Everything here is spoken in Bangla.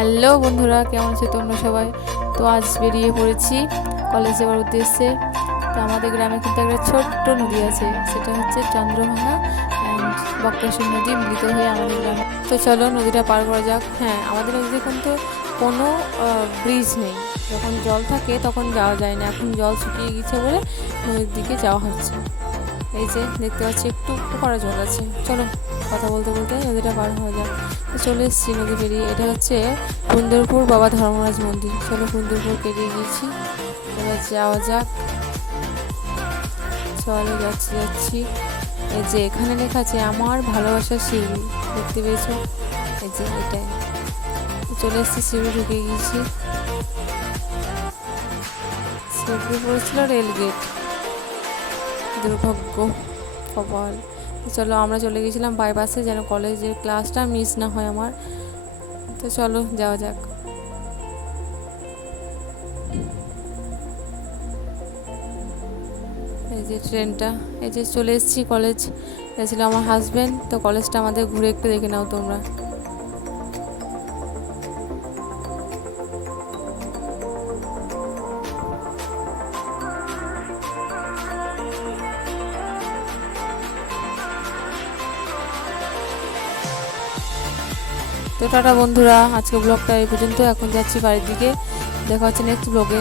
হ্যালো বন্ধুরা, কেমন আছো তোমরা সবাই? তো আজ বেরিয়ে পড়েছি কলেজ যাওয়ার উদ্দেশ্যে। তো আমাদের গ্রামে কিন্তু একটা ছোট্ট নদী আছে, সেটা হচ্ছে চন্দ্রভাঙা অ্যান্ড বক্রেশ্বর নদী মিলিত হয়ে আমাদের গ্রামে। তো চলো নদীটা পার করা যাক। হ্যাঁ, আমাদের নদীতে কিন্তু কোনো ব্রিজ নেই। যখন জল থাকে তখন যাওয়া যায় না, এখন জল শুকিয়ে গেছে বলে নদীর দিকে যাওয়া হচ্ছে। এই যে দেখতে পাচ্ছি একটু করা জল আছে। চলো কথা বলতে বলতে নদীটা পার হয়ে যায়। চলে এসেছি নদী পেরিয়ে। এটা হচ্ছে কুন্দরপুর বাবা ধর্মরাজ মন্দির। চলো কুন্দরপুর পেরিয়ে গিয়েছি, এবার যাওয়া যাক। চলো যাচ্ছি। এই যে এখানে লেখা আছে আমার ভালোবাসার শিউলি, দেখতে পেয়েছো? এই যে এটাই। চলে এসেছি, শিউলি ঢুকে গিয়েছি। শিউলি পড়েছিল রেলগেট, দুর্ভাগ্য, কপাল। চলো আমরা চলে গেছিলাম বাইপাসে, যেন কলেজের ক্লাসটা মিস না হয় আমার। তো চলো যাওয়া যাক। এই যে ট্রেনটা, এই যে চলে এসেছি কলেজ। এসেছিল আমার হাজব্যান্ড। তো কলেজটা আমাদের ঘুরে একটু দেখে নাও তোমরা। তো টাটা বন্ধুরা, আজকে ব্লগটা এই পর্যন্ত। এখন যাচ্ছি বাড়ির দিকে, দেখা হচ্ছে নেক্সট ব্লগে।